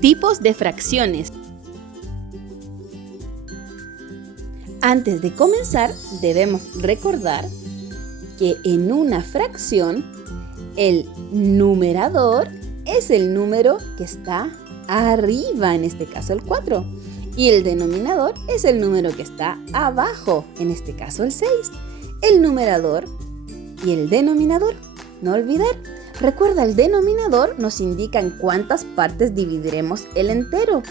Tipos de fracciones. Antes de comenzar, debemos recordar que en una fracción, el numerador es el número que está arriba, en este caso el 4, y el denominador es el número que está abajo, en este caso el 6. El numerador y el denominador, no olvidar. Recuerda, el denominador nos indica en cuántas partes dividiremos el entero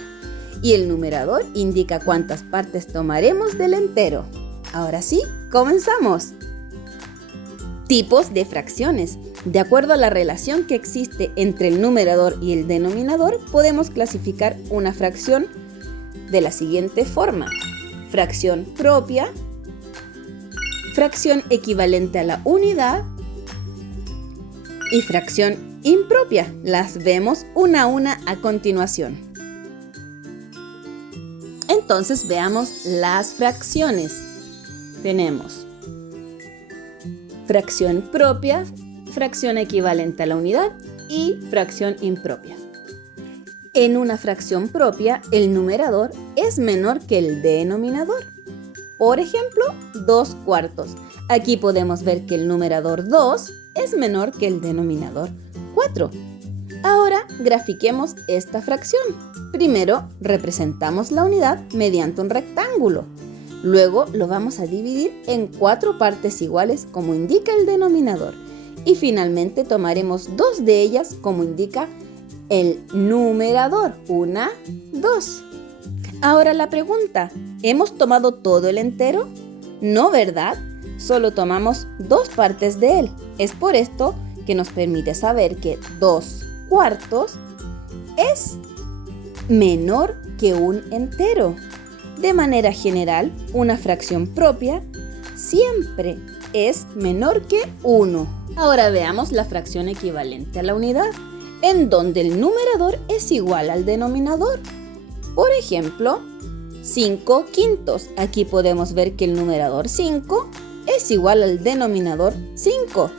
y el numerador indica cuántas partes tomaremos del entero. Ahora sí, comenzamos. Tipos de fracciones. De acuerdo a la relación que existe entre el numerador y el denominador, podemos clasificar una fracción de la siguiente forma: fracción propia, fracción equivalente a la unidad y fracción impropia. Las vemos una a una a continuación. Entonces veamos las fracciones. Tenemos fracción propia, fracción equivalente a la unidad y fracción impropia. En una fracción propia, el numerador es menor que el denominador. Por ejemplo, 2/4. Aquí podemos ver que el numerador 2 es menor que el denominador 4. Ahora grafiquemos esta fracción. Primero representamos la unidad mediante un rectángulo. Luego lo vamos a dividir en 4 partes iguales como indica el denominador. Y finalmente tomaremos 2 de ellas como indica el numerador. 1, 2. Ahora la pregunta: ¿hemos tomado todo el entero? No, ¿verdad? Solo tomamos 2 partes de él. Es por esto que nos permite saber que 2/4 es menor que un entero. De manera general, una fracción propia siempre es menor que 1. Ahora veamos la fracción equivalente a la unidad, en donde el numerador es igual al denominador. Por ejemplo, 5/5. Aquí podemos ver que el numerador 5 es igual al denominador 5.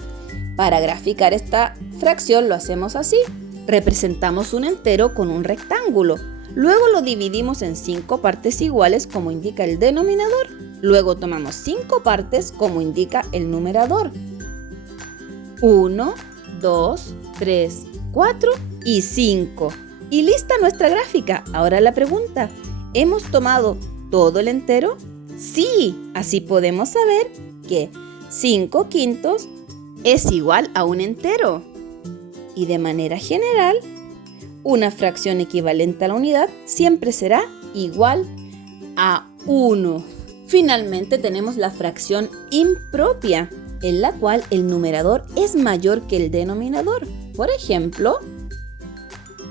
Para graficar esta fracción lo hacemos así. Representamos un entero con un rectángulo. Luego lo dividimos en 5 partes iguales como indica el denominador. Luego tomamos 5 partes como indica el numerador. 1, 2, 3, 4 y 5. Y lista nuestra gráfica. Ahora la pregunta: ¿hemos tomado todo el entero? Sí, así podemos saber que 5/5 es igual a un entero. Y de manera general, una fracción equivalente a la unidad siempre será igual a 1. Finalmente tenemos la fracción impropia, en la cual el numerador es mayor que el denominador. Por ejemplo,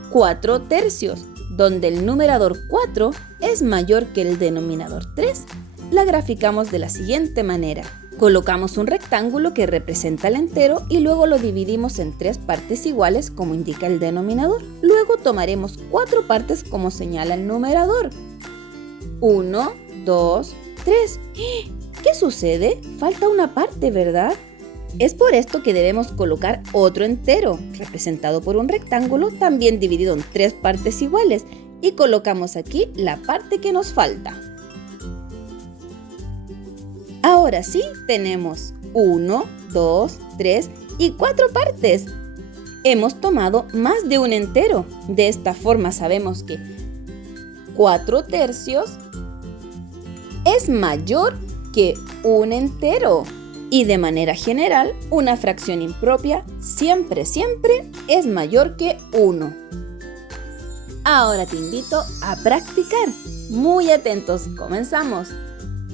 4/3, donde el numerador 4 es mayor que el denominador 3. La graficamos de la siguiente manera. Colocamos un rectángulo que representa el entero y luego lo dividimos en 3 partes iguales como indica el denominador. Luego tomaremos 4 partes como señala el numerador. 1, 2, 3. ¿Qué sucede? Falta una parte, ¿verdad? Es por esto que debemos colocar otro entero, representado por un rectángulo, también dividido en 3 partes iguales, y colocamos aquí la parte que nos falta. Ahora sí, tenemos 1, 2, 3 y 4 partes. Hemos tomado más de un entero. De esta forma sabemos que 4/3 es mayor que un entero. Y de manera general, una fracción impropia siempre es mayor que 1. Ahora te invito a practicar. Muy atentos, comenzamos.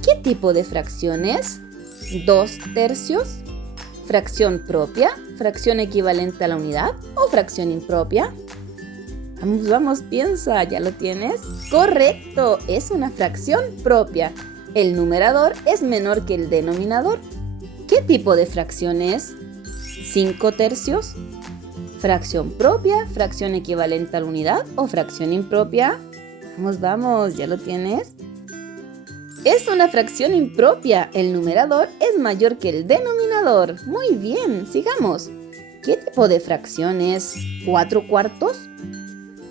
¿Qué tipo de fracción es? 2/3, fracción propia, fracción equivalente a la unidad o fracción impropia. Vamos, piensa, ¿ya lo tienes? Correcto, es una fracción propia. El numerador es menor que el denominador. ¿Qué tipo de fracción es? 5/3, fracción propia, fracción equivalente a la unidad o fracción impropia. Vamos, ¿ya lo tienes? Es una fracción impropia. El numerador es mayor que el denominador. Muy bien, sigamos. ¿Qué tipo de fracción es 4/4?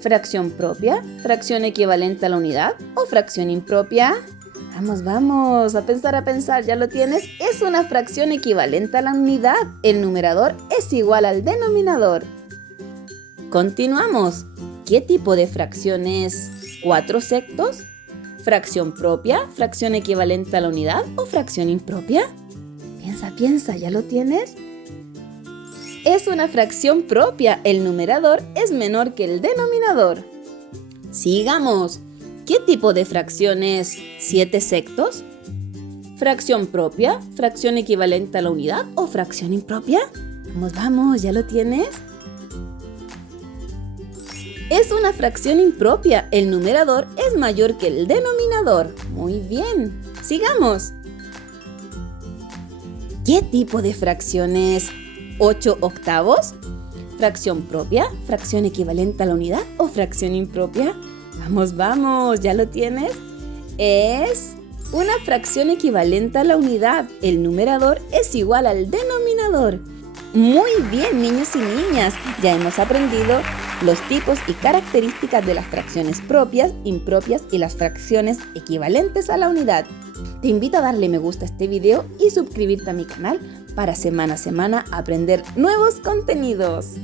¿Fracción propia, fracción equivalente a la unidad o fracción impropia? Vamos, a pensar, ¿ya lo tienes? Es una fracción equivalente a la unidad. El numerador es igual al denominador. Continuamos. ¿Qué tipo de fracción es 4/6? ¿Fracción propia, fracción equivalente a la unidad o fracción impropia? Piensa, ¿ya lo tienes? Es una fracción propia. El numerador es menor que el denominador. Sigamos. ¿Qué tipo de fracción es 7/6? ¿Fracción propia, fracción equivalente a la unidad o fracción impropia? Vamos, ¿ya lo tienes? Es una fracción impropia. El numerador es mayor que el denominador. Muy bien. Sigamos. ¿Qué tipo de fracción es 8/8? ¿Fracción propia, fracción equivalente a la unidad o fracción impropia? Vamos, ¿ya lo tienes? Es una fracción equivalente a la unidad. El numerador es igual al denominador. Muy bien, niños y niñas. Ya hemos aprendido los tipos y características de las fracciones propias, impropias y las fracciones equivalentes a la unidad. Te invito a darle me gusta a este video y suscribirte a mi canal para semana a semana aprender nuevos contenidos.